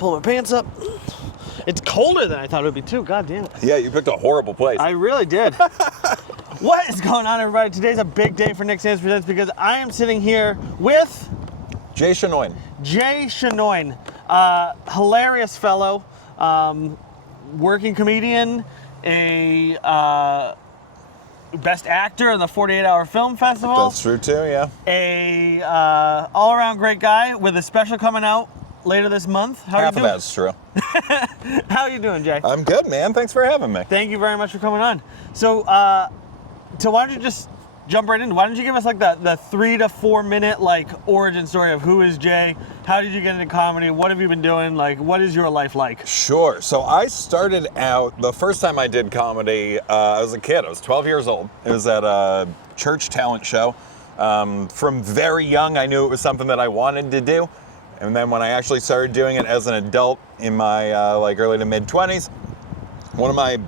pull my pants up. It's colder than I thought it would be too. God damn it. Yeah, you picked a horrible place. I really did. What is going on, everybody? Today's a big day for Nick Sands Presents because I am sitting here with Jay Chanoine. Jay Chanoine, hilarious fellow, working comedian, a best actor in the 48-Hour Film Festival. That's true too, yeah. A all-around great guy with a special coming out later this month. How are you doing? Half of that's true. How are you doing, Jay? I'm good, man. Thanks for having me. Thank you very much for coming on. So why don't you just jump right in? Why don't you give us like the 3 to 4 minute like origin story of who is Jay? How did you get into comedy? What have you been doing? Like, what is your life like? Sure. So I started out, the first time I did comedy, I was a kid. I was 12 years old. It was at a church talent show. From very young, I knew it was something that I wanted to do. And then when I actually started doing it as an adult in my early to mid 20s, one of my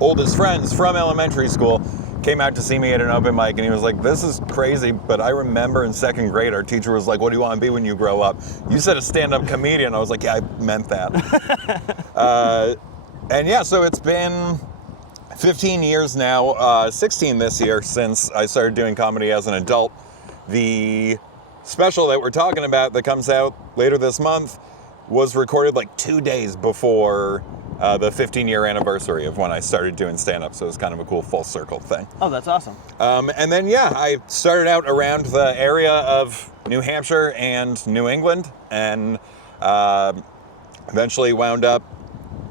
oldest friends from elementary school came out to see me at an open mic, and he was like, "This is crazy, but I remember in second grade, our teacher was like, 'What do you want to be when you grow up?' You said a stand-up comedian." I was like, "Yeah, I meant that." And yeah, so it's been 15 years now, 16 this year, since I started doing comedy as an adult. The special that we're talking about that comes out later this month was recorded like 2 days before the 15-year anniversary of when I started doing stand-up, so it was kind of a cool full circle thing. Oh, that's awesome. And then, yeah, I started out around the area of New Hampshire and New England, and eventually wound up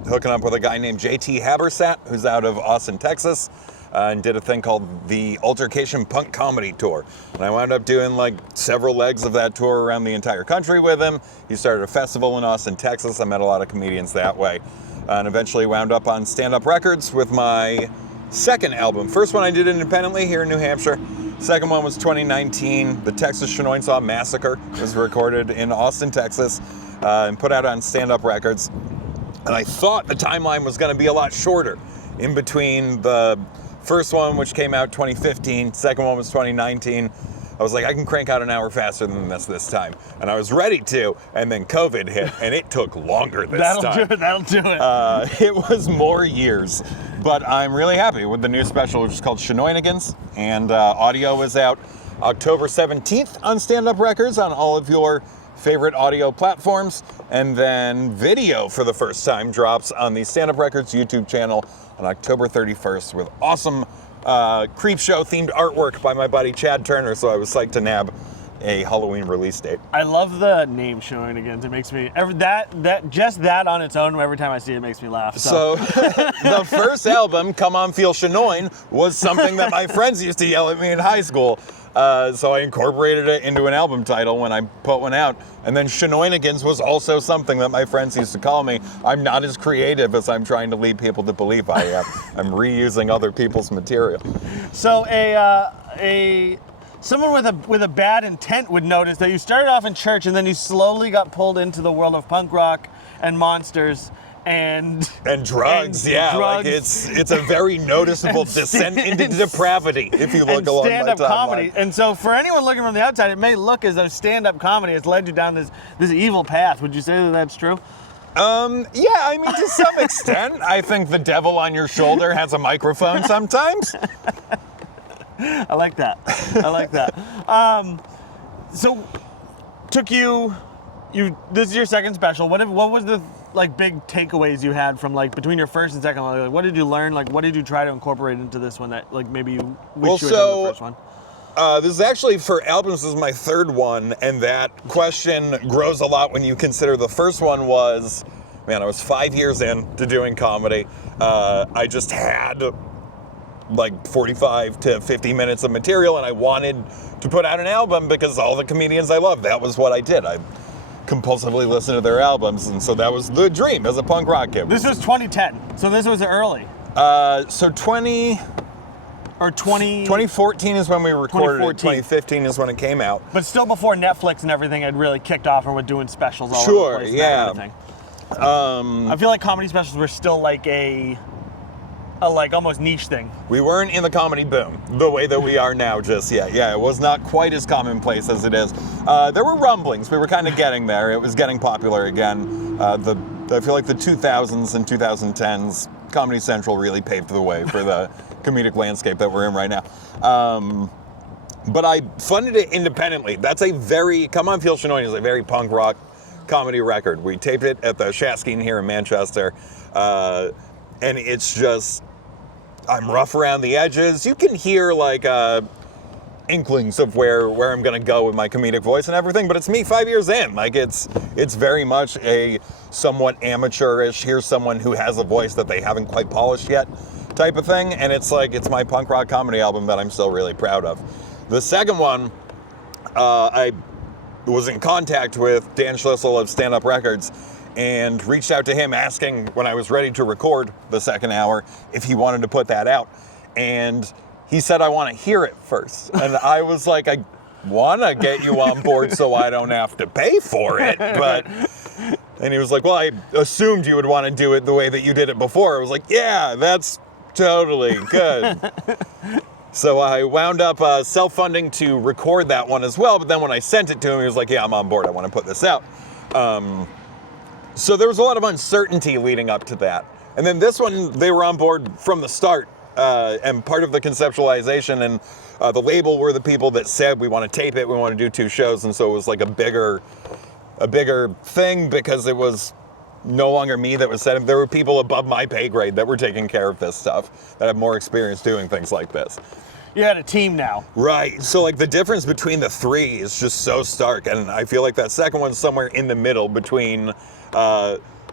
hooking up with a guy named JT Habersat, who's out of Austin, Texas, and did a thing called the Altercation Punk Comedy Tour. And I wound up doing like several legs of that tour around the entire country with him. He started a festival in Austin, Texas. I met a lot of comedians that way. And eventually wound up on Stand Up Records with my second album. First one I did independently here in New Hampshire. Second one was 2019. The Texas Chainsaw Massacre was recorded in Austin, Texas, and put out on Stand Up Records. And I thought the timeline was going to be a lot shorter in between the first one, which came out 2015, second one was 2019. I was like, I can crank out an hour faster than this time. And I was ready to, and then COVID hit, and it took longer this time. That'll do it. It was more years. But I'm really happy with the new special, which is called Chanoinigans, and audio is out October 17th on Stand Up Records on all of your favorite audio platforms. And then video for the first time drops on the Stand Up Records YouTube channel on October 31st with awesome Creep Show themed artwork by my buddy Chad Turner, so I was psyched to nab a Halloween release date. I love the name Chanoinigans. It makes me that on its own, every time I see it, makes me laugh. So the first album, Come On Feel Chanoine, was something that my friends used to yell at me in high school. So I incorporated it into an album title when I put one out. And then Chanoinigans was also something that my friends used to call me. I'm not as creative as I'm trying to lead people to believe I am. I'm reusing other people's material. So someone with a bad intent would notice that you started off in church and then you slowly got pulled into the world of punk rock and monsters and drugs. Like it's a very noticeable descent into depravity if you look along my timeline. Stand-up comedy. And so for anyone looking from the outside, it may look as though stand-up comedy has led you down this evil path. Would you say that that's true? Yeah, I mean, to some extent. I think the devil on your shoulder has a microphone sometimes. I like that. So took you this is your second special. What was the like big takeaways you had from like between your first and second one? Like, what did you learn? Like, what did you try to incorporate into this one that like maybe you wish you had done the first one? This is actually, for albums, this is my third one, and that question grows a lot when you consider the first one was, man, I was 5 years into doing comedy. I just had like 45 to 50 minutes of material, and I wanted to put out an album because all the comedians I love, that was what I did. I compulsively listened to their albums, and so that was the dream as a punk rock kid. This was 2010, so this was early. So 2014 is when we recorded it. 2015 is when it came out. But still before Netflix and everything had really kicked off and were doing specials all over the place. Yeah. And everything. I feel like comedy specials were still like a a like almost niche thing. We weren't in the comedy boom the way that we are now just yet. Yeah, it was not quite as commonplace as it is. There were rumblings. We were kind of getting there. It was getting popular again. I feel like the 2000s and 2010s, Comedy Central really paved the way for the comedic landscape that we're in right now. But I funded it independently. That's a very, Come On Feel Chanoine is a very punk rock comedy record. We taped it at the Shaskeen here in Manchester. And it's just, I'm rough around the edges. You can hear like inklings of where I'm gonna go with my comedic voice and everything, but it's me 5 years in. Like it's very much a somewhat amateurish, here's someone who has a voice that they haven't quite polished yet type of thing. And it's like, it's my punk rock comedy album that I'm still really proud of. The second one, I was in contact with Dan Schlissel of Stand Up Records and reached out to him asking when I was ready to record the second hour if he wanted to put that out. And he said, I want to hear it first. And I was like, I want to get you on board so I don't have to pay for it. And he was like, well, I assumed you would want to do it the way that you did it before. I was like, yeah, that's totally good. So I wound up self-funding to record that one as well. But then when I sent it to him, he was like, yeah, I'm on board. I want to put this out. So there was a lot of uncertainty leading up to that. And then this one, they were on board from the start. And part of the conceptualization and the label were the people that said, we want to tape it, we want to do 2 shows. And so it was like a bigger thing because it was no longer me that was setting. There were people above my pay grade that were taking care of this stuff, that have more experience doing things like this. You had a team now. Right. So like the difference between the 3 is just so stark. And I feel like that second one's somewhere in the middle between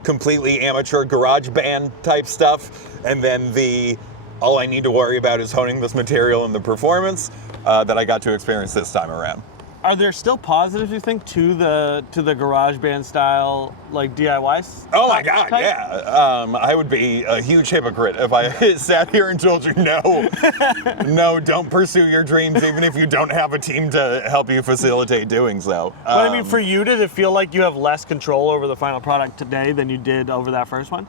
completely amateur garage band type stuff and then all I need to worry about is honing this material and the performance that I got to experience this time around. Are there still positives, you think, to the garage band style, like DIY? Oh my God, type? Yeah. I would be a huge hypocrite if I sat here and told you no, don't pursue your dreams, even if you don't have a team to help you facilitate doing so. But I mean, for you, did it feel like you have less control over the final product today than you did over that first one?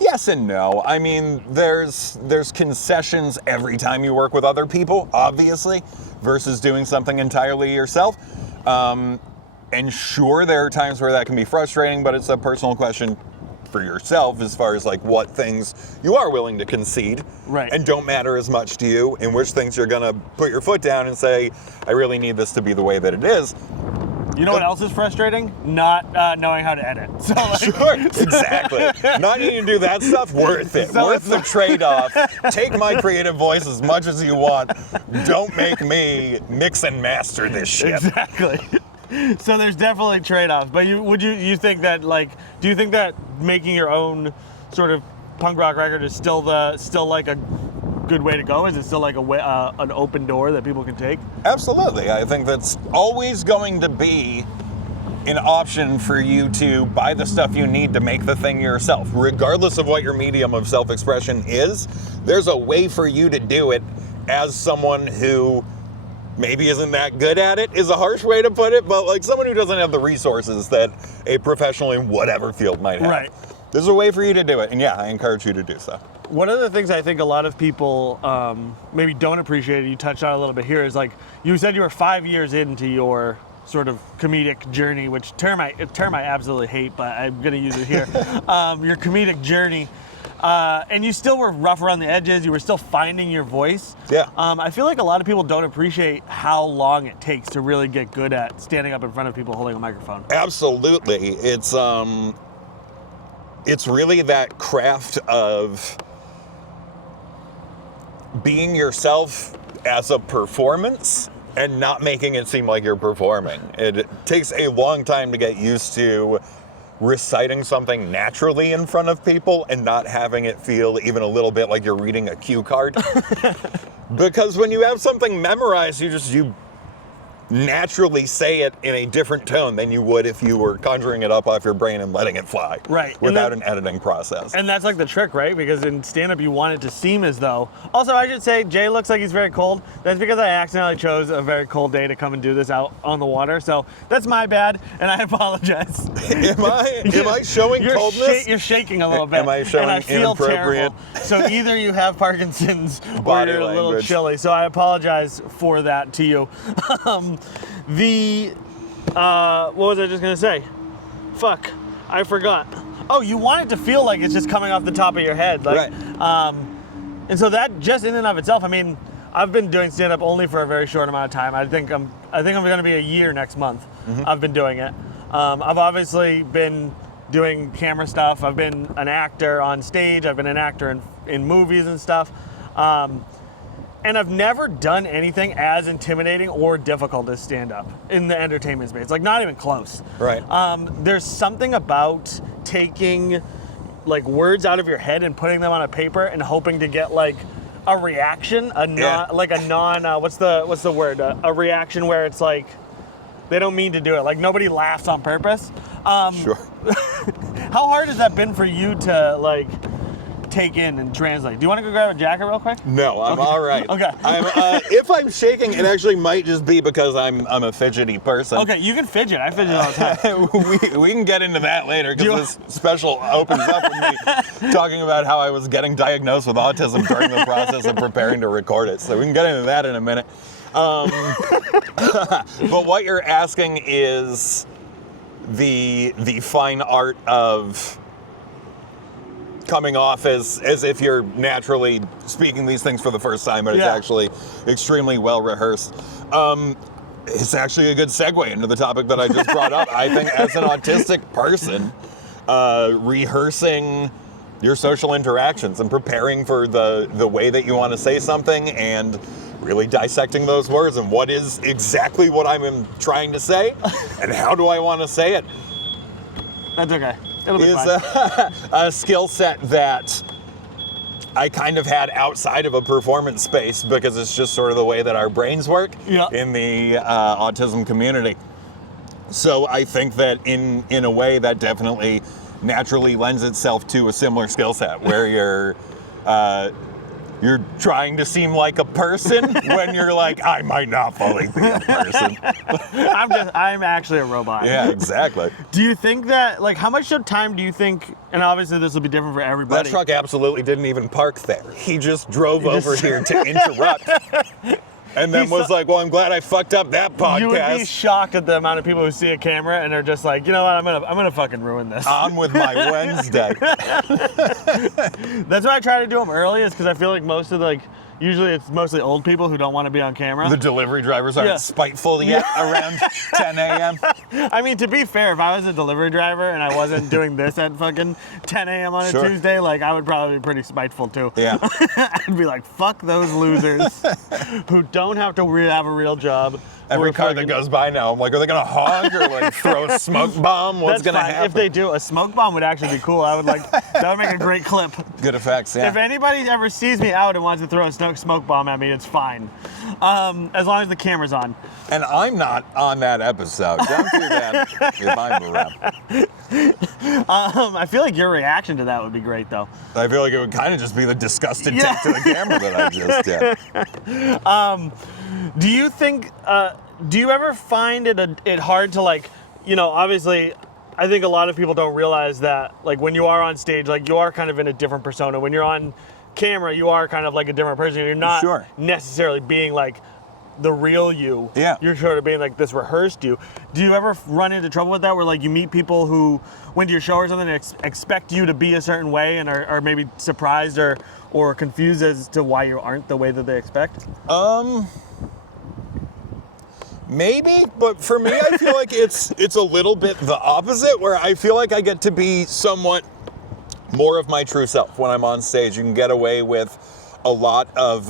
Yes and no. I mean, there's concessions every time you work with other people, obviously, versus doing something entirely yourself. And sure, there are times where that can be frustrating, but it's a personal question for yourself as far as like what things you are willing to concede and don't matter as much to you, and which things you're gonna put your foot down and say, I really need this to be the way that it is. You know what else is frustrating? Not knowing how to edit. So sure, exactly. Not needing to do that stuff, worth it. So worth the trade-off. Take my creative voice as much as you want. Don't make me mix and master this shit. Exactly. So there's definitely trade-offs. But you think that do you think that making your own sort of punk rock record is still like a good way to go? Is it still like an open door that people can take? Absolutely. I think that's always going to be an option for you to buy the stuff you need to make the thing yourself. Regardless of what your medium of self-expression is, there's a way for you to do it as someone who maybe isn't that good at it, is a harsh way to put it, but like someone who doesn't have the resources that a professional in whatever field might have. Right. There's a way for you to do it, and yeah, I encourage you to do so. One of the things I think a lot of people maybe don't appreciate, you touched on a little bit here, is like you said you were 5 years into your sort of comedic journey, which a term I absolutely hate, but I'm going to use it here. Your comedic journey. And you still were rough around the edges. You were still finding your voice. Yeah. I feel like a lot of people don't appreciate how long it takes to really get good at standing up in front of people holding a microphone. Absolutely. It's really that craft of being yourself as a performance and not making it seem like you're performing. It takes a long time to get used to reciting something naturally in front of people and not having it feel even a little bit like you're reading a cue card. Because when you have something memorized, naturally say it in a different tone than you would if you were conjuring it up off your brain and letting it fly. Right. Without an editing process. And that's like the trick, right? Because in stand-up, you want it to seem as though... Also, I should say, Jay looks like he's very cold. That's because I accidentally chose a very cold day to come and do this out on the water. So that's my bad, and I apologize. Am I showing coldness? You're shaking a little bit. Am I showing and I feel inappropriate? terrible. So either you have Parkinson's or Body you're a little language. chilly. So I apologize for that to you. What was I just gonna say? Fuck, I forgot. Oh, you want it to feel like it's just coming off the top of your head, like, Right. And so that just in and of itself, I mean, I've been doing stand-up only for a very short amount of time. I think I'm gonna be a year next month. I've been doing it. I've obviously been doing camera stuff. I've been an actor on stage. I've been an actor in movies and stuff. And I've never done anything as intimidating or difficult as stand-up in the entertainment space. Like, not even close. Right. There's something about taking, like, words out of your head and putting them on a paper and hoping to get, like, a reaction, what's the word? A reaction where it's like, they don't mean to do it. Like, nobody laughs on purpose. Sure. How hard has that been for you to, like, take in and translate? Do you want to go grab a jacket real quick? No, I'm all right. Okay. If I'm shaking, it actually might just be because I'm a fidgety person. Okay, you can fidget. I fidget all the time. we can get into that later because this special opens up with me talking about how I was getting diagnosed with autism during the process of preparing to record it. So we can get into that in a minute. But what you're asking is the fine art of coming off as if you're naturally speaking these things for the first time, but it's actually extremely well rehearsed. It's actually a good segue into the topic that I just brought up. I think as an autistic person, rehearsing your social interactions and preparing for the way that you want to say something and really dissecting those words and what is exactly what I'm trying to say and how do I want to say it. That's okay. It'll be Is fine. a skill set that I kind of had outside of a performance space because it's just sort of the way that our brains work in the autism community. So I think that in a way that definitely naturally lends itself to a similar skill set where you're trying to seem like a person when you're like, I might not fully be a person. I'm actually a robot. Yeah, exactly. Do you think that, like, how much of time do you think, and obviously this will be different for everybody. That truck absolutely didn't even park there. He just drove over here to interrupt. And then was like, well, I'm glad I fucked up that podcast. You would be shocked at the amount of people who see a camera and are just like, you know what, I'm gonna fucking ruin this. On with my Wednesday. That's why I try to do them early, is because I feel like most of usually it's mostly old people who don't want to be on camera. The delivery drivers aren't spiteful yet around 10 a.m. I mean, to be fair, if I was a delivery driver and I wasn't doing this at fucking 10 a.m. on a Tuesday, like, I would probably be pretty spiteful too. Yeah. I'd be like, fuck those losers who don't have to have a real job. Every car that goes by now, I'm like, are they gonna honk or like throw a smoke bomb? What's gonna happen? If they do, a smoke bomb would actually be cool. That would make a great clip. Good effects, yeah. If anybody ever sees me out and wants to throw a smoke bomb at me, it's fine. As long as the camera's on. And I'm not on that episode. Don't do that if I'm around. I feel like your reaction to that would be great, though. I feel like it would kind of just be the disgusted take to the camera that I just did. Do you think, do you ever find it hard to, like, you know, obviously, I think a lot of people don't realize that, like, when you are on stage, like, you are kind of in a different persona. When you're on camera, you are kind of like a different person. You're not necessarily being, like, the real you. Yeah. You're sort of being, like, this rehearsed you. Do you ever run into trouble with that, where, like, you meet people who went to your show or something and expect you to be a certain way and are maybe surprised or confused as to why you aren't the way that they expect? Maybe, but for me, I feel like it's a little bit the opposite, where I feel like I get to be somewhat more of my true self when I'm on stage. You can get away with a lot of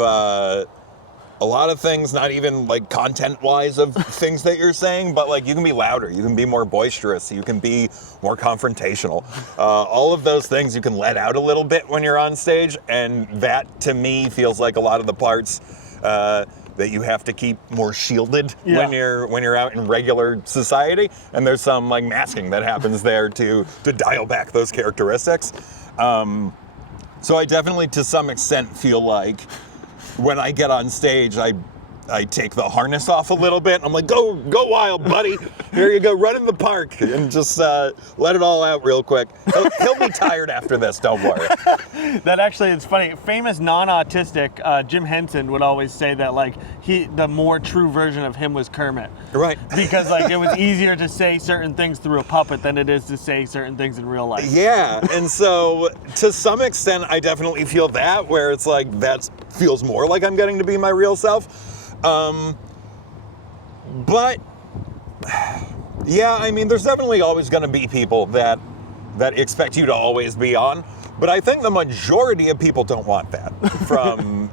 things, not even like content-wise of things that you're saying, but like you can be louder, you can be more boisterous, you can be more confrontational. All of those things you can let out a little bit when you're on stage, and that to me feels like a lot of the parts that you have to keep more shielded Yeah. when you're out in regular society, and there's some like masking that happens there to dial back those characteristics. So I definitely, to some extent, feel like when I get on stage, I take the harness off a little bit. I'm like, go wild, buddy. Here you go, run in the park and just let it all out real quick. He'll be tired after this, don't worry. That actually, it's funny. Famous non-autistic Jim Henson would always say that like the more true version of him was Kermit. Right. Because like it was easier to say certain things through a puppet than it is to say certain things in real life. Yeah, and so to some extent, I definitely feel that, where it's like that feels more like I'm getting to be my real self. But yeah, I mean, there's definitely always going to be people that expect you to always be on. But I think the majority of people don't want that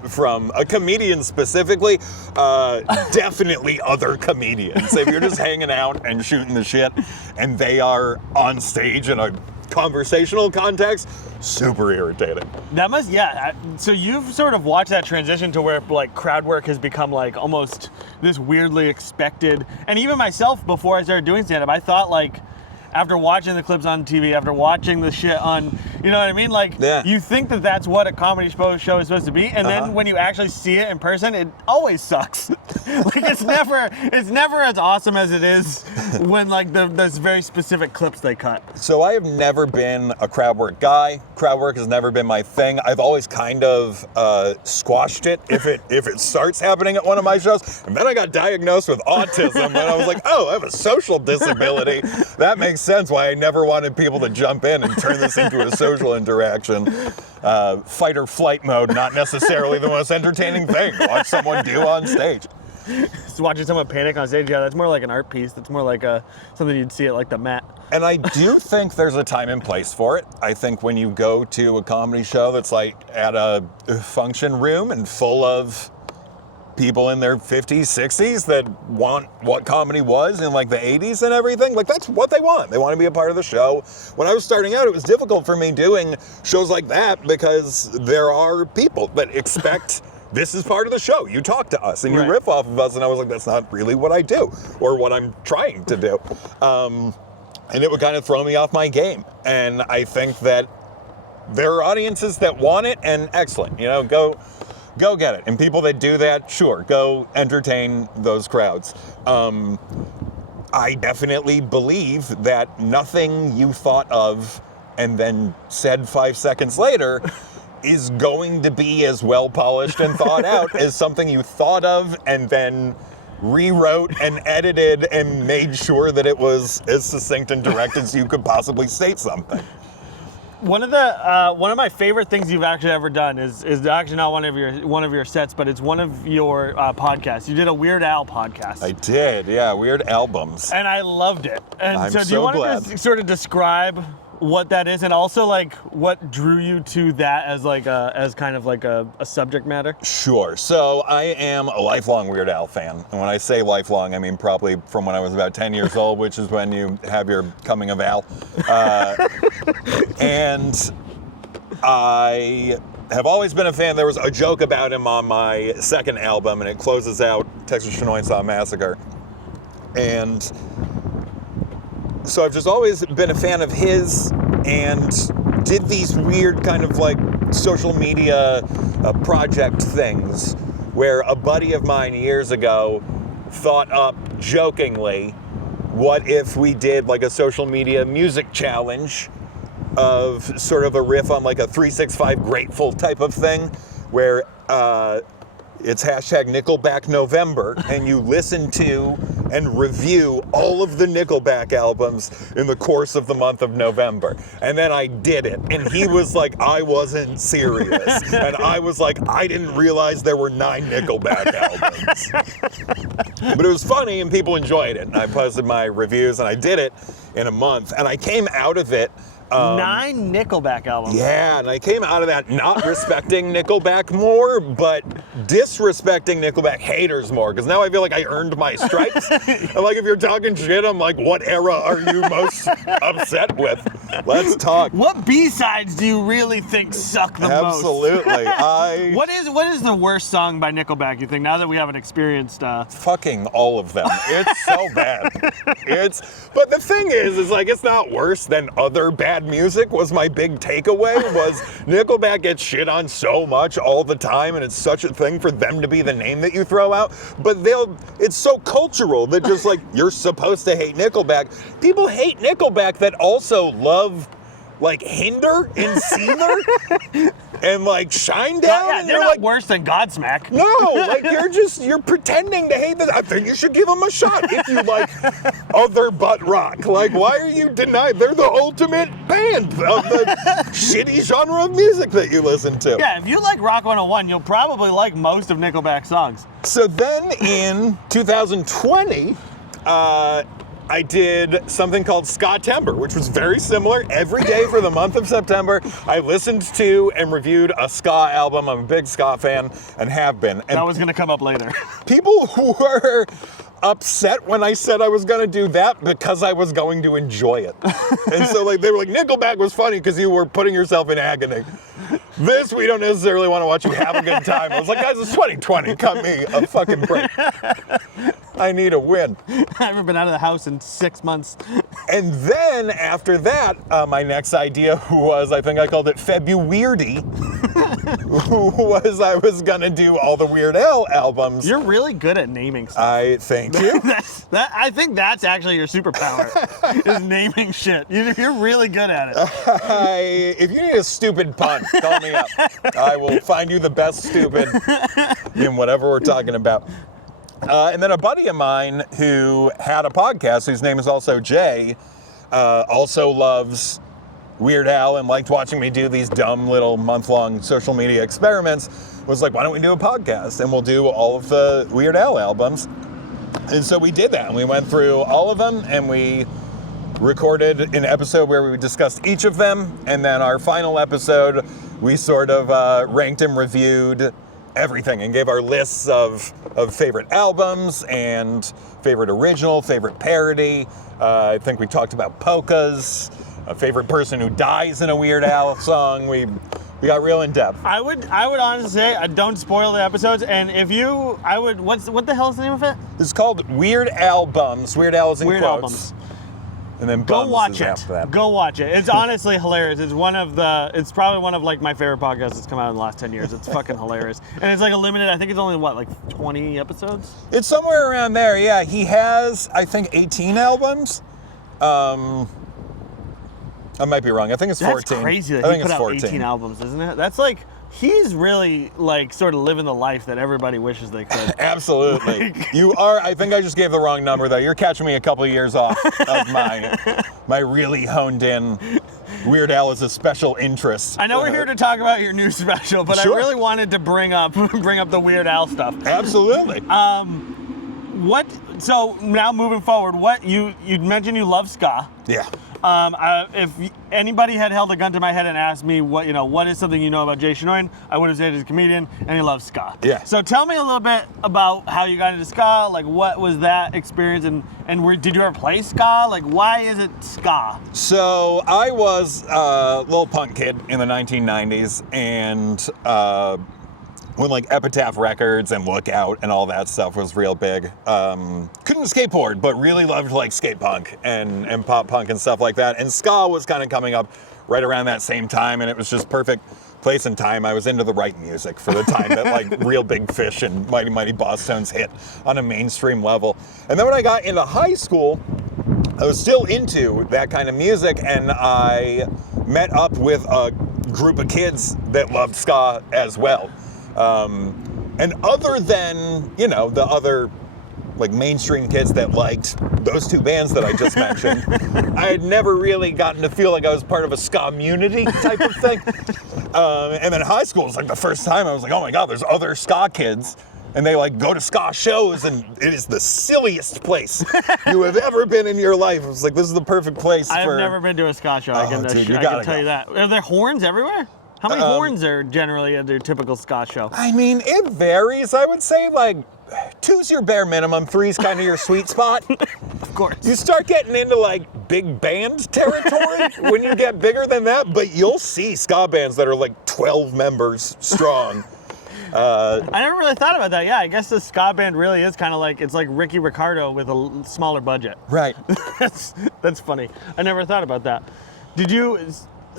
from a comedian specifically. Definitely other comedians. If you're just hanging out and shooting the shit, and they are on stage in a conversational context, super irritating. That must, yeah. So you've sort of watched that transition to where like crowd work has become like almost this weirdly expected. And even myself, before I started doing stand-up, I thought like, after watching the clips on TV, after watching the shit on, you know what I mean? Like, yeah. You think that that's what a comedy show is supposed to be, and then when you actually see it in person, it always sucks. Like, it's never as awesome as it is when like there's very specific clips they cut. So I have never been a crowd work guy. Crowd work has never been my thing. I've always kind of squashed it if it starts happening at one of my shows. And then I got diagnosed with autism, and I was like, oh, I have a social disability. That makes sense why I never wanted people to jump in and turn this into a social interaction. Fight or flight mode, not necessarily the most entertaining thing. Watch someone do on stage. Just watching someone panic on stage, yeah, that's more like an art piece. That's more like something you'd see at like the Met. And I do think there's a time and place for it. I think when you go to a comedy show that's like at a function room and full of people in their 50s, 60s that want what comedy was in like the 80s and everything, like that's what they want. They want to be a part of the show. When I was starting out, it was difficult for me doing shows like that because there are people that expect this is part of the show. You talk to us and you riff off of us, and I was like, that's not really what I do or what I'm trying to do. And it would kind of throw me off my game. And I think that there are audiences that want it, and excellent, you know, go get it. And people that do that, sure, go entertain those crowds. I definitely believe that nothing you thought of and then said 5 seconds later is going to be as well polished and thought out as something you thought of and then rewrote and edited and made sure that it was as succinct and direct as you could possibly state something. One of my favorite things you've actually ever done is actually not one of your sets, but it's one of your podcasts. You did a Weird Al podcast. I did, yeah, Weird Albums. And I loved it. And I'm so do you want to just sort of describe what that is, and also like what drew you to that as like as kind of like a subject matter? Sure. So I am a lifelong Weird Al fan. And when I say lifelong, I mean probably from when I was about 10 years old, which is when you have your coming of Al. And I have always been a fan. There was a joke about him on my second album, and it closes out Texas Chanoine Style Massacre. And so I've just always been a fan of his and did these weird kind of like social media project things where a buddy of mine years ago thought up jokingly, what if we did like a social media music challenge of sort of a riff on like a 365 Grateful type of thing where it's hashtag Nickelback November, and you listen to and review all of the Nickelback albums in the course of the month of November. And then I did it, and he was like, I wasn't serious. And I was like, I didn't realize there were 9 Nickelback albums. But it was funny, and people enjoyed it. And I posted my reviews, and I did it in a month. And I came out of it 9 Nickelback albums. Yeah, and I came out of that not respecting Nickelback more, but disrespecting Nickelback haters more, because now I feel like I earned my stripes. And like, if you're talking shit, I'm like, what era are you most upset with? Let's talk. What B-sides do you really think suck the most? Absolutely. What is the worst song by Nickelback, you think, now that we haven't experienced... Fucking all of them. It's so bad. But the thing is like, it's not worse than other bad music. Was my big takeaway was Nickelback gets shit on so much all the time, and it's such a thing for them to be the name that you throw out, but it's so cultural that just like, you're supposed to hate Nickelback. People hate Nickelback that also love like Hinder and Seether and like Shinedown. Yeah, and they're you're not like, worse than Godsmack. no, like you're pretending to hate this. I think you should give them a shot if you like other butt rock. Like, why are you denying? They're the ultimate band of the shitty genre of music that you listen to. Yeah, if you like Rock 101, you'll probably like most of Nickelback's songs. So then in 2020, I did something called Ska-tember, which was very similar. Every day for the month of September, I listened to and reviewed a ska album. I'm a big ska fan and have been. And that was going to come up later. people were upset when I said I was going to do that because I was going to enjoy it. And so like, they were like, Nickelback was funny because you were putting yourself in agony. This, we don't necessarily want to watch you have a good time. I was like, guys, it's 2020. Cut me a fucking break. I need a win. I haven't been out of the house in 6 months. And then after that, my next idea was, I think I called it Februardy, was I was going to do all the Weird Al albums. You're really good at naming stuff. I thank you. I think that's actually your superpower, is naming shit. You're really good at it. If you need a stupid pun, call me up. I will find you the best stupid in whatever we're talking about. And then a buddy of mine who had a podcast, whose name is also Jay, also loves Weird Al and liked watching me do these dumb little month-long social media experiments, was like, why don't we do a podcast and we'll do all of the Weird Al albums? And so we did that, and we went through all of them, and we recorded an episode where we discussed each of them, and then our final episode, we sort of ranked and reviewed everything and gave our lists of favorite albums and favorite original, favorite parody. I think we talked about polkas, a favorite person who dies in a Weird Al song. We got real in depth. I would honestly say, don't spoil the episodes. And if you, what the hell is the name of it? It's called Weird Albums. Weird Al is in Weird quotes. Albums. And then Go Bums watch is it. after that. Go watch it. It's honestly hilarious. It's probably one of like my favorite podcasts that's come out in the last 10 years. It's fucking hilarious. And it's like a limited, I think it's only like 20 episodes? It's somewhere around there, yeah. He has, I think, 18 albums. I might be wrong. I think it's 14. That's crazy that I he think put it's out 14. 18 albums, isn't it? That's like, he's really like sort of living the life that everybody wishes they could. Absolutely. You are, I think I just gave the wrong number though. You're catching me a couple of years off of my really honed in Weird Al is a special interest. I know we're here to talk about your new special, but Sure. I really wanted to bring up the Weird Al stuff. Absolutely. So now moving forward, you mentioned you love ska. Yeah. If anybody had held a gun to my head and asked me what is something you know about Jay Chanoine, I would have said he's a comedian and he loves ska. Yeah. So tell me a little bit about how you got into ska. Like, what was that experience, and did you ever play ska? Like, why is it ska? So I was a little punk kid in the 1990s, and when like Epitaph Records and Lookout and all that stuff was real big. Couldn't skateboard, but really loved like skate punk and pop punk and stuff like that. And ska was kind of coming up right around that same time, and it was just perfect place and time. I was into the right music for the time that like Real Big Fish and Mighty Mighty Boss Tones hit on a mainstream level. And then when I got into high school, I was still into that kind of music, and I met up with a group of kids that loved ska as well. And other than, the other like mainstream kids that liked those two bands that I just mentioned, I had never really gotten to feel like I was part of a ska community type of thing. And then high school was like the first time I was like, oh my God, there's other ska kids. and they like go to ska shows, and it is the silliest place you have ever been in your life. It's like, this is the perfect place I've for... never been to a ska show. I can gotta tell you that. Are there horns everywhere? How many horns are generally at their typical ska show? I mean, it varies. I would say like 2's your bare minimum, 3's kind of your sweet spot. Of course. You start getting into like big band territory when you get bigger than that, but you'll see ska bands that are like 12 members strong. I never really thought about that. Yeah, I guess the ska band really is kind of like, it's like Ricky Ricardo with a smaller budget. Right. That's funny. I never thought about that.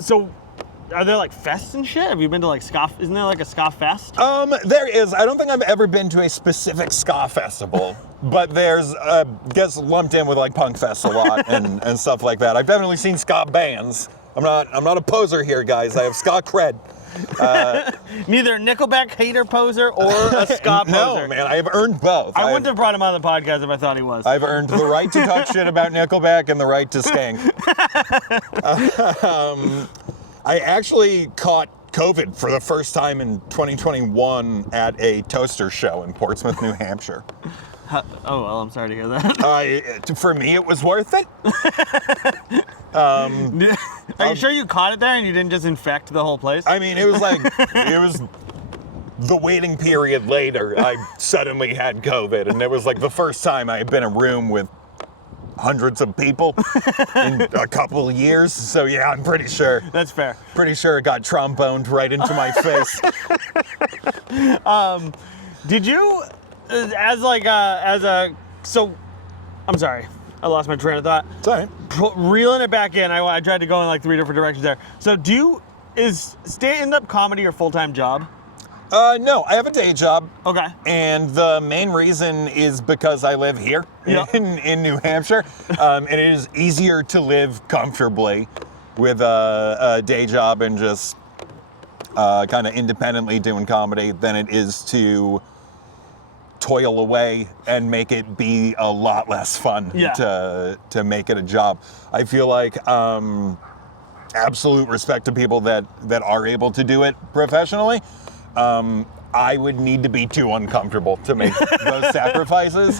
So are there like fests and shit? Have you been to like ska? Isn't there like a ska fest? There is. I don't think I've ever been to a specific ska festival, but there's, gets lumped in with like punk fests a lot and stuff like that. I've definitely seen ska bands. I'm not a poser here, guys. I have ska cred. Neither a Nickelback hater poser or a ska poser. No, man, I have earned both. I wouldn't have brought him on the podcast if I thought he was. I've earned the right to talk shit about Nickelback and the right to skank. I actually caught COVID for the first time in 2021 at a toaster show in Portsmouth, New Hampshire. Oh, well, I'm sorry to hear that. For me, it was worth it. Are you sure you caught it there and you didn't just infect the whole place? I mean, it was the waiting period later, I suddenly had COVID, and it was like the first time I had been in a room with hundreds of people in a couple of years. So yeah, I'm pretty sure. That's fair. Pretty sure it got tromboned right into my face. Did you, so, I'm sorry, I lost my train of thought. It's all right. Reeling it back in, I tried to go in like 3 different directions there. So is stand-up comedy your full-time job? No, I have a day job. Okay. And the main reason is because I live here in New Hampshire. And it is easier to live comfortably with a day job and just kind of independently doing comedy than it is to toil away and make it be a lot less fun to make it a job. I feel like absolute respect to people that are able to do it professionally. I would need to be too uncomfortable to make those sacrifices,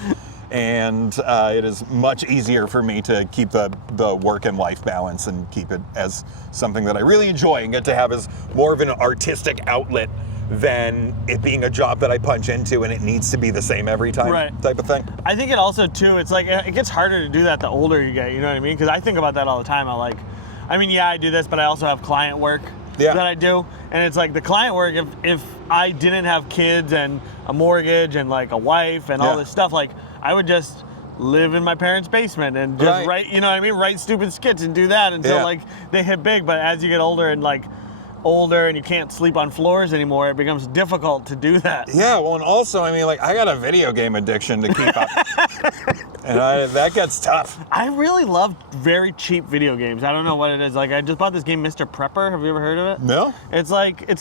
and it is much easier for me to keep the work and life balance and keep it as something that I really enjoy and get to have as more of an artistic outlet than it being a job that I punch into and it needs to be the same every time type of thing. I think it also too, it's like, it gets harder to do that the older you get, you know what I mean? Because I think about that all the time. I do this, but I also have client work that I do. And it's like the client work, if I didn't have kids and a mortgage and like a wife and all this stuff, like I would just live in my parents' basement and just write, you know what I mean? Write stupid skits and do that until like they hit big. But as you get older and you can't sleep on floors anymore, it becomes difficult to do that. Yeah, well, and also, I mean, like, I got a video game addiction to keep up. And that gets tough. I really love very cheap video games. I don't know what it is. Like, I just bought this game, Mr. Prepper. Have you ever heard of it? No. It's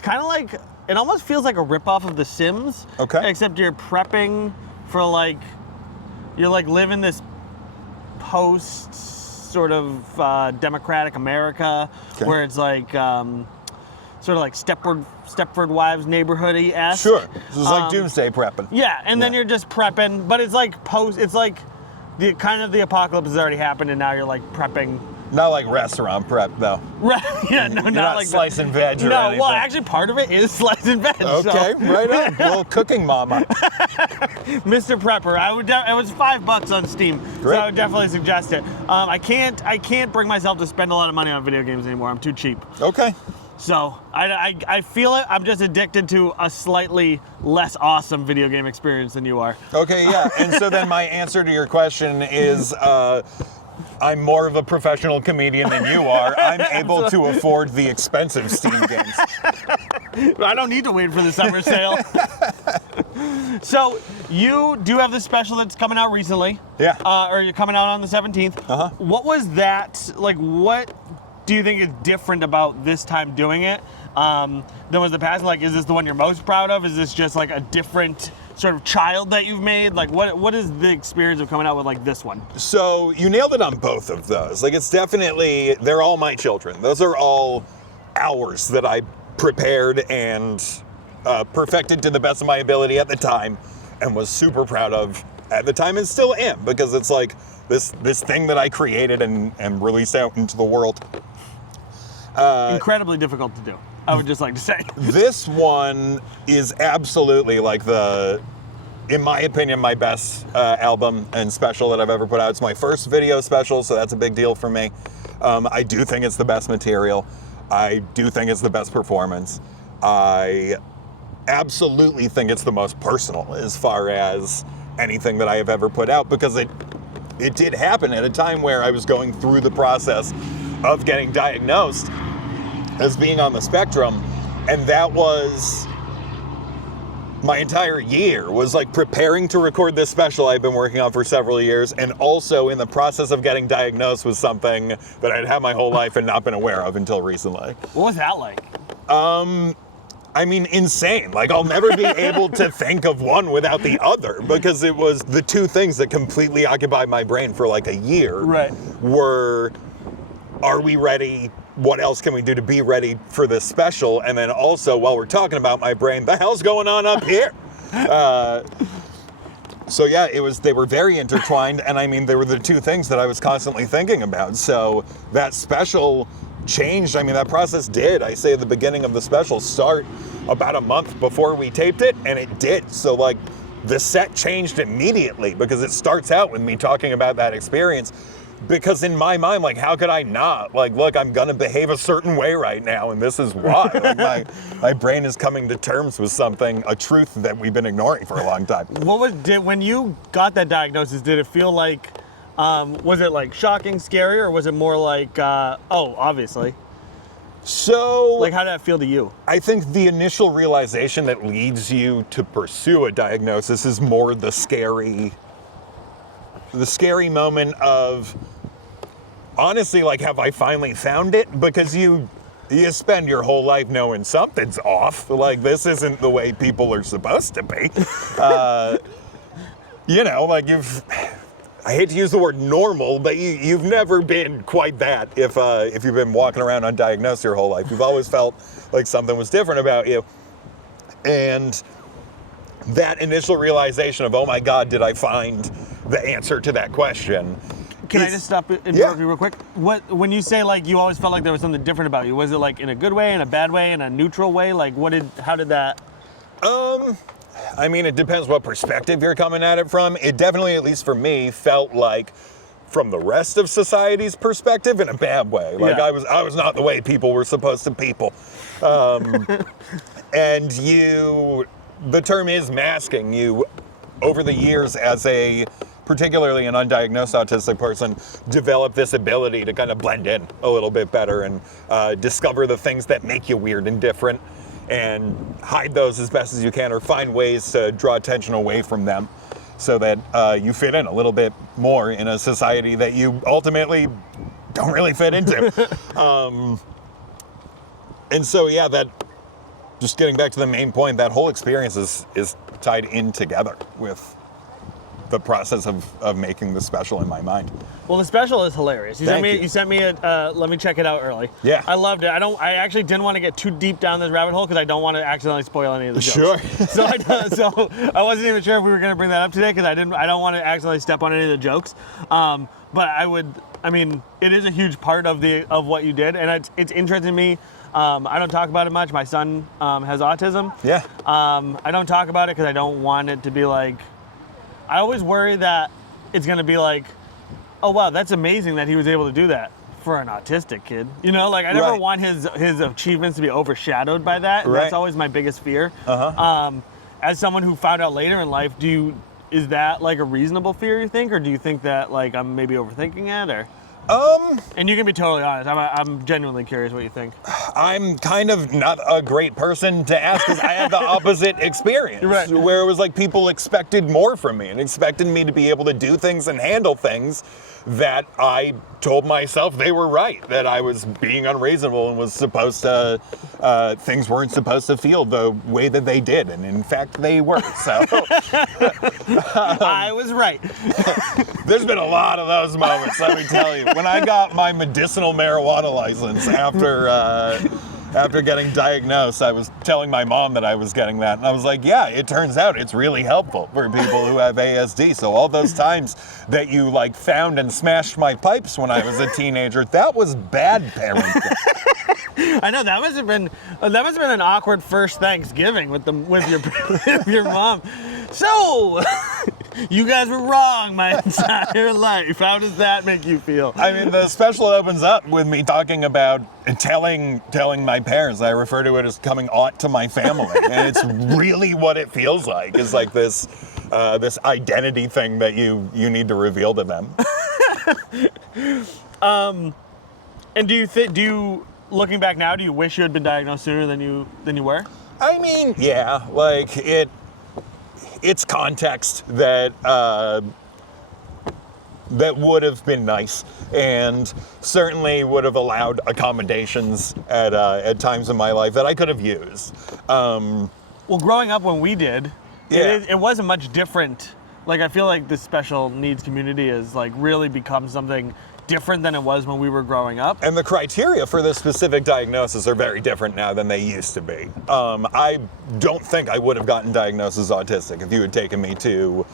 kind of like, it almost feels like a ripoff of The Sims. Okay. Except you're prepping for you're living this post sort of democratic America where it's like, sort of like Stepford Wives neighborhoody-esque. Sure. This is like doomsday prepping. Yeah, and then you're just prepping, but it's like the apocalypse has already happened and now you're like prepping. Not like restaurant prep though. Right, yeah, no, you're not like slice and veg or no, anything. well, actually part of it is slice and veg. Okay, right on. Little cooking mama. Mr. Prepper. It was $5 on Steam. Great. So I would definitely suggest it. I can't bring myself to spend a lot of money on video games anymore. I'm too cheap. Okay. So I feel it. I'm just addicted to a slightly less awesome video game experience than you are. Okay, yeah. And so then my answer to your question is I'm more of a professional comedian than you are. I'm able to afford the expensive Steam games. I don't need to wait for the summer sale. So you do have this special that's coming out recently. Yeah. Or you're coming out on the 17th. Uh-huh. What was that, like what do you think is different about this time doing it than was the past? Like, is this the one you're most proud of? Is this just like a different sort of child that you've made? Like, what is the experience of coming out with like this one? So you nailed it on both of those. Like, it's definitely, they're all my children. Those are all hours that I prepared and perfected to the best of my ability at the time. and was super proud of at the time, and still am, because it's like this thing that I created and released out into the world. Incredibly difficult to do, I would just like to say. This one is absolutely like in my opinion, my best album and special that I've ever put out. It's my first video special, so that's a big deal for me. I do think it's the best material. I do think it's the best performance. I absolutely think it's the most personal as far as anything that I have ever put out, because it did happen at a time where I was going through the process of getting diagnosed as being on the spectrum, and that was my entire year was like preparing to record this special I've been working on for several years, and also in the process of getting diagnosed with something that I'd had my whole life and not been aware of until recently. What was that like? I mean, insane. Like, I'll never be able to think of one without the other, because it was the two things that completely occupied my brain for like a year. Right. Were, are we ready? What else can we do to be ready for this special? And then also, while we're talking about my brain, the hell's going on up here? So yeah, they were very intertwined, and I mean, they were the two things that I was constantly thinking about. So that special changed. I mean, that process did, I say at the beginning of the special, start about a month before we taped it, and it did. So like, the set changed immediately, because it starts out with me talking about that experience. Because in my mind, like, how could I not? Like, look, I'm gonna behave a certain way right now, and this is why. Like, my brain is coming to terms with something, a truth that we've been ignoring for a long time. When you got that diagnosis, did it feel like, was it like shocking, scary, or was it more like, oh, obviously? So, like, how did that feel to you? I think the initial realization that leads you to pursue a diagnosis is more the scary moment of, honestly, like, have I finally found it? Because you spend your whole life knowing something's off. Like, this isn't the way people are supposed to be. You know, like, I hate to use the word normal, but you've never been quite that if you've been walking around undiagnosed your whole life. You've always felt like something was different about you. And that initial realization of, oh my God, did I find the answer to that question? Can I just stop and interrupt you real quick? When you say like you always felt like there was something different about you, was it like in a good way, in a bad way, in a neutral way? Like how did that? I mean, it depends what perspective you're coming at it from. It definitely, at least for me, felt like from the rest of society's perspective in a bad way. Like, yeah. I was not the way people were supposed to people. And the term is masking. You, over the years, as particularly an undiagnosed autistic person, develop this ability to kind of blend in a little bit better and discover the things that make you weird and different, and hide those as best as you can, or find ways to draw attention away from them so that you fit in a little bit more in a society that you ultimately don't really fit into. And so, yeah, that, just getting back to the main point, that whole experience is tied in together with the process of making the special in my mind. Well, the special is hilarious. You sent me a, let me check it out early. Yeah. I loved it. I actually didn't want to get too deep down this rabbit hole because I don't want to accidentally spoil any of the jokes. Sure. So I wasn't even sure if we were going to bring that up today because I don't want to accidentally step on any of the jokes. But I mean, it is a huge part of what you did, and it's interesting to me. I don't talk about it much. My son has autism. Yeah. I don't talk about it because I don't want it to be like, I always worry that it's going to be like, oh, wow, that's amazing that he was able to do that for an autistic kid. You know, like, I never want his achievements to be overshadowed by that. And that's always my biggest fear. As someone who found out later in life, is that like a reasonable fear, you think? Or do you think that like I'm maybe overthinking it, or? And you can be totally honest. I'm genuinely curious what you think. I'm kind of not a great person to ask because I had the opposite experience. Right. Where it was like people expected more from me and expected me to be able to do things and handle things that I told myself they were right, that I was being unreasonable and was supposed to, things weren't supposed to feel the way that they did. And in fact, they were. So I was right. There's been a lot of those moments, let me tell you. When I got my medicinal marijuana license after after getting diagnosed, I was telling my mom that I was getting that. And I was like, yeah, it turns out it's really helpful for people who have ASD. So all those times that you like found and smashed my pipes when I was a teenager, that was bad parenting. I know that must have been an awkward first Thanksgiving with your with your mom. So, you guys were wrong my entire life. How does that make you feel? I mean, the special opens up with me talking about and telling my parents. I refer to it as coming aunt to my family, and it's really what it feels like. It's like this identity thing that you need to reveal to them. And do you looking back now, do you wish you had been diagnosed sooner than you were? I mean, yeah, like it's context that would have been nice, and certainly would have allowed accommodations at times in my life that I could have used. Well, growing up when we did, Yeah. it wasn't much different. Like, I feel like the special needs community has like really become something different than it was when we were growing up. And the criteria for this specific diagnosis are very different now than they used to be. I don't think I would have gotten diagnosed as autistic if you had taken me to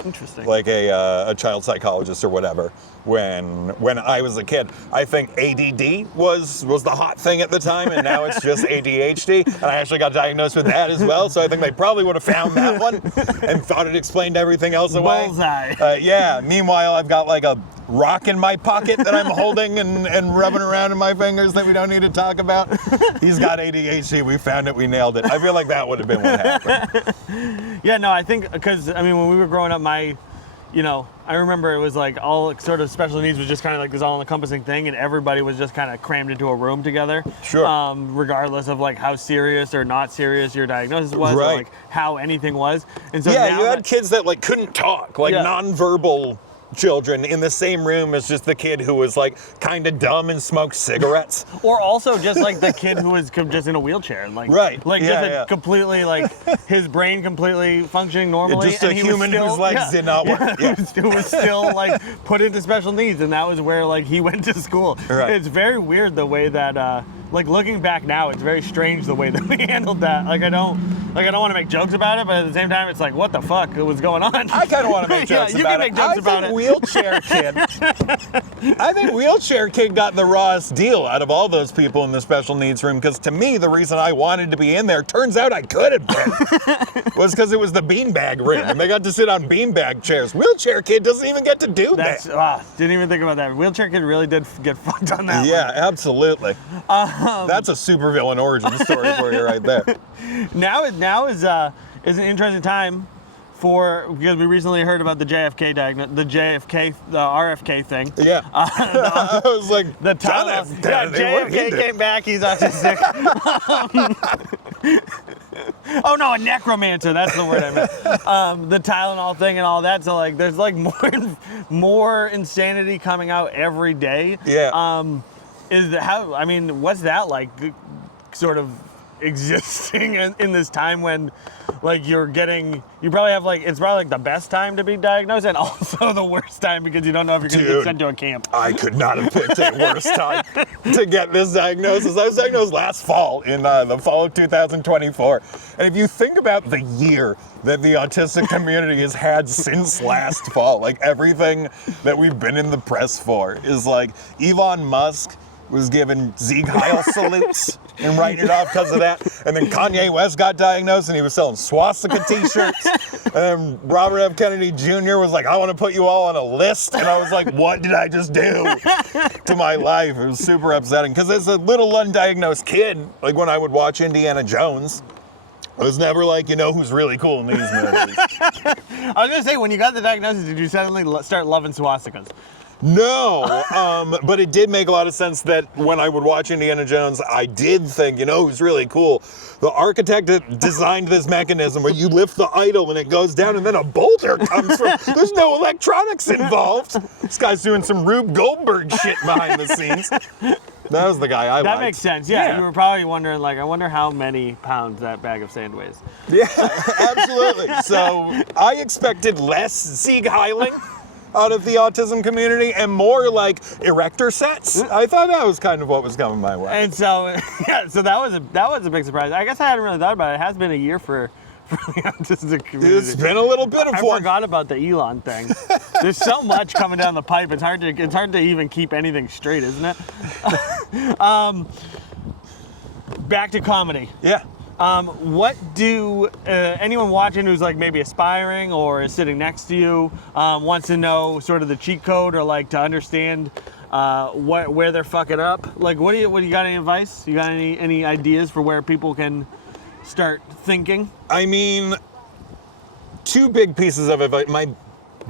like a child psychologist or whatever when I was a kid. I think ADD was the hot thing at the time, and now it's just ADHD. And I actually got diagnosed with that as well, so I think they probably would have found that one and thought it explained everything else away. Bullseye. Yeah, meanwhile I've got like a rock in my pocket that I'm holding and rubbing around in my fingers that we don't need to talk about. He's got ADHD. We found it. We nailed it. I feel like that would have been what happened. Yeah, no, I think because, I mean, when we were growing up, I remember it was like all sort of special needs was just kind of like this all-encompassing thing, and everybody was just kind of crammed into a room together. Sure. Regardless of like how serious or not serious your diagnosis was, Right. or like how anything was. And so Yeah, now you had kids that like couldn't talk, like Yeah. nonverbal children in the same room as just the kid who was like kind of dumb and smoked cigarettes. or also just like the kid who was just in a wheelchair and like Right. like Yeah, just yeah. completely like his brain completely functioning normally. Just a and he was human still- whose legs yeah. did not work. Yeah. Who was still like put into special needs, and that was where like he went to school. Right. It's very weird the way that like looking back now, it's very strange the way that we handled that. Like I don't want to make jokes about it, but at the same time, it's like what the fuck was going on? I kind of want to make Yeah, jokes you about can make it. jokes I about think it. Wheelchair Kid. I think Wheelchair Kid got the rawest deal out of all those people in the special needs room, because to me, the reason I wanted to be in there, turns out I could have been, was because it was the beanbag room, and they got to sit on beanbag chairs. Wheelchair Kid doesn't even get to do that. Didn't even think about that. Wheelchair Kid really did get fucked on that. Yeah, absolutely. That's a supervillain origin story for you right there. Now is an interesting time because we recently heard about the JFK the RFK thing. Yeah. I was like, The John Tylenol. F. Yeah, Kennedy, what did he JFK do? came back. He's autistic. Oh no, a necromancer. That's the word I meant. The Tylenol thing and all that. So like, there's like more insanity coming out every day. Yeah. What's that like? Sort of existing in this time when like you probably have like it's probably like the best time to be diagnosed and also the worst time because you don't know if you're going to get sent to a camp. I could not have picked a worse time to get this diagnosis. I was diagnosed last fall, in the fall of 2024. And if you think about the year that the autistic community has had since last fall, like everything that we've been in the press for is like Elon Musk was given Sieg Heil salutes and writing it off because of that. And then Kanye West got diagnosed and he was selling swastika t-shirts. And then Robert F. Kennedy Jr. was like, I want to put you all on a list. And I was like, what did I just do to my life? It was super upsetting. Because as a little undiagnosed kid, like when I would watch Indiana Jones, I was never like, who's really cool in these movies. I was going to say, when you got the diagnosis, did you suddenly start loving swastikas? No, but it did make a lot of sense that when I would watch Indiana Jones, I did think, who's really cool? The architect that designed this mechanism where you lift the idol and it goes down and then a boulder comes from. There's no electronics involved. This guy's doing some Rube Goldberg shit behind the scenes. That was the guy I liked. That makes sense. Yeah, you were probably wondering, like, I wonder how many pounds that bag of sand weighs. Yeah, absolutely. So I expected less Sieg Heiling out of the autism community and more like erector sets. I thought that was kind of what was coming my way. And so, yeah, so that was a big surprise. I guess I hadn't really thought about it. It has been a year for the autistic community. It's been a little bit of I one. forgot about the Elon thing. There's so much coming down the pipe. It's hard to even keep anything straight, isn't it? Back to comedy. Yeah. What do anyone watching who's like maybe aspiring or is sitting next to you wants to know sort of the cheat code or like to understand where they're fucking up? Like, what do you got? Any advice? You got any ideas for where people can start thinking? I mean, two big pieces of advice. My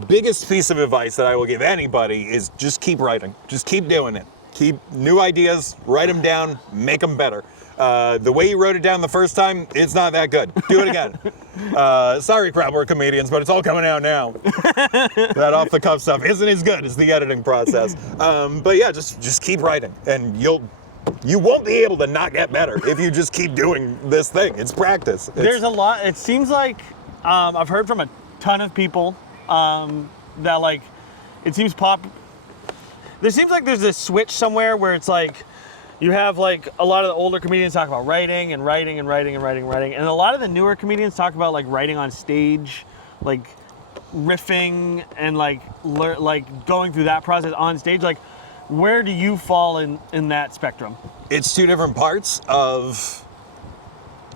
biggest piece of advice that I will give anybody is just keep writing. Just keep doing it. Keep new ideas, write them down, make them better. The way you wrote it down the first time, it's not that good. Do it again. Sorry, crowd work comedians, but it's all coming out now. That off the cuff stuff isn't as good as the editing process. But yeah, just keep writing, and you won't be able to not get better if you just keep doing this thing. It's practice. There's a lot. It seems like I've heard from a ton of people that like it seems There seems like there's this switch somewhere where it's like. You have like a lot of the older comedians talk about writing, and a lot of the newer comedians talk about like writing on stage, like riffing and like going through that process on stage. Like, where do you fall in that spectrum? It's two different parts of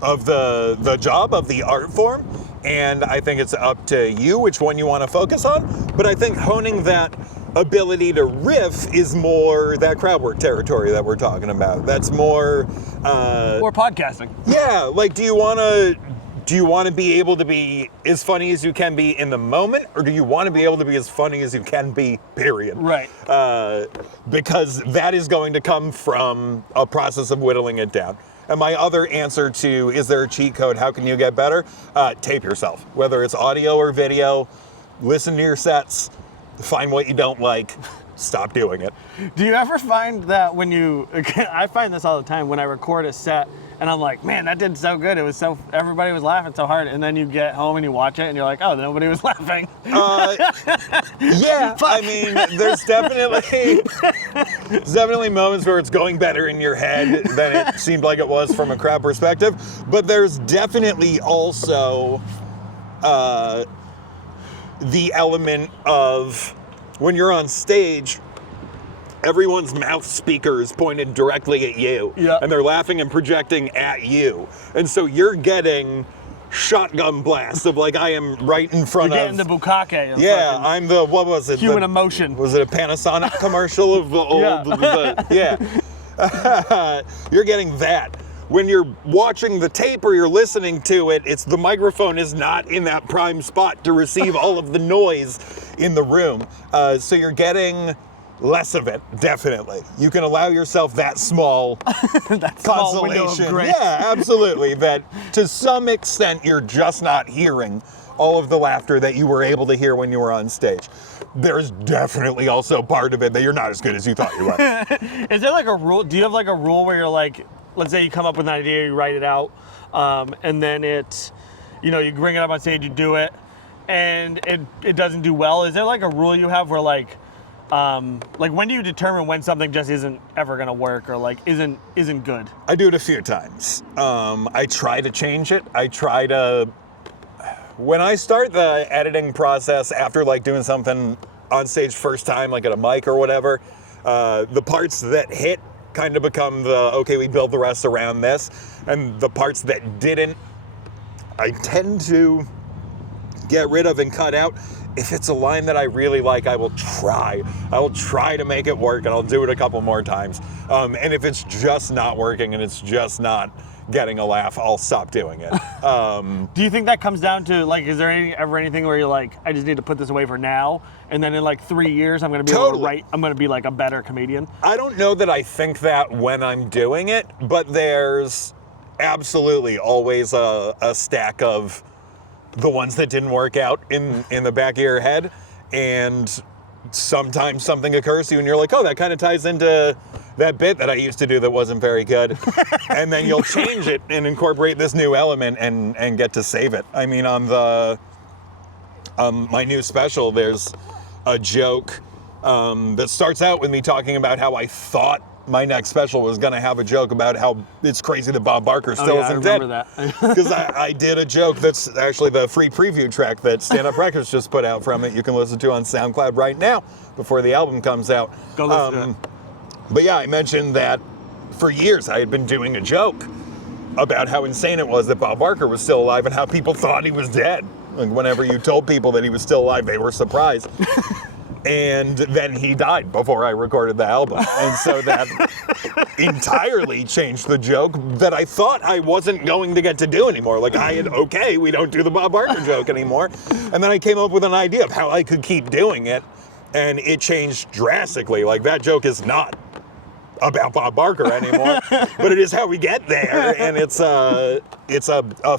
the job of the art form, and I think it's up to you which one you want to focus on. But I think honing that ability to riff is more that crowd work territory that we're talking about. That's more or podcasting. Yeah, like do you want to be able to be as funny as you can be in the moment, or do you want to be able to be as funny as you can be, period? Right. Because that is going to come from a process of whittling it down. And my other answer to, is there a cheat code? How can you get better? Tape yourself, whether it's audio or video, listen to your sets, find what you don't like, stop doing it. Do you ever find that I find this all the time when I record a set and I'm like, man, that did so good. Everybody was laughing so hard. And then you get home and you watch it and you're like, oh, nobody was laughing. Yeah, I mean, there's definitely moments where it's going better in your head than it seemed like it was from a crowd perspective. But there's definitely also the element of when you're on stage, everyone's mouth speaker is pointed directly at you. Yeah. And they're laughing and projecting at you. And so you're getting shotgun blasts of like, I am right in front You're of... getting the bukkake. Yeah, I'm the, what was it? Human emotion. Was it a Panasonic commercial of the old... Yeah. You're getting that. When you're watching the tape or you're listening to it, it's the microphone is not in that prime spot to receive all of the noise in the room. So you're getting less of it, definitely. You can allow yourself that small consolation. Yeah, absolutely. That to some extent you're just not hearing all of the laughter that you were able to hear when you were on stage. There's definitely also part of it that you're not as good as you thought you were. Is there like a rule? Do you have like a rule where you're like, let's say you come up with an idea, you write it out, and then you bring it up on stage, you do it, and it doesn't do well. Is there like a rule you have where like when do you determine when something just isn't ever gonna work or like isn't good? I do it a few times. I try to change it. When I start the editing process after like doing something on stage first time, like at a mic or whatever, the parts that hit kind of become okay, we build the rest around this. And the parts that didn't, I tend to get rid of and cut out. If it's a line that I really like, I will try to make it work, and I'll do it a couple more times. And if it's just not working and it's just not getting a laugh, I'll stop doing it. Do you think that comes down to like, is there ever anything where you're like, I just need to put this away for now, and then in like 3 years I'm gonna be able to write, I'm gonna be like a better comedian? I don't know that I think that when I'm doing it, but there's absolutely always a stack of the ones that didn't work out in the back of your head, and sometimes something occurs to you and you're like, oh, that kind of ties into that bit that I used to do that wasn't very good. And then you'll change it and incorporate this new element and get to save it. I mean, on my new special, there's a joke that starts out with me talking about how I thought my next special was going to have a joke about how it's crazy that Bob Barker still isn't dead. I remember that. Because I did a joke that's actually the free preview track that Stand Up Records just put out from it. You can listen to on SoundCloud right now before the album comes out. Go listen to it. But yeah, I mentioned that for years I had been doing a joke about how insane it was that Bob Barker was still alive and how people thought he was dead. Like whenever you told people that he was still alive, they were surprised. And then he died before I recorded the album. And so that entirely changed the joke that I thought I wasn't going to get to do anymore. Like we don't do the Bob Barker joke anymore. And then I came up with an idea of how I could keep doing it. And it changed drastically. Like that joke is not about Bob Barker anymore, but it is how we get there. And it's a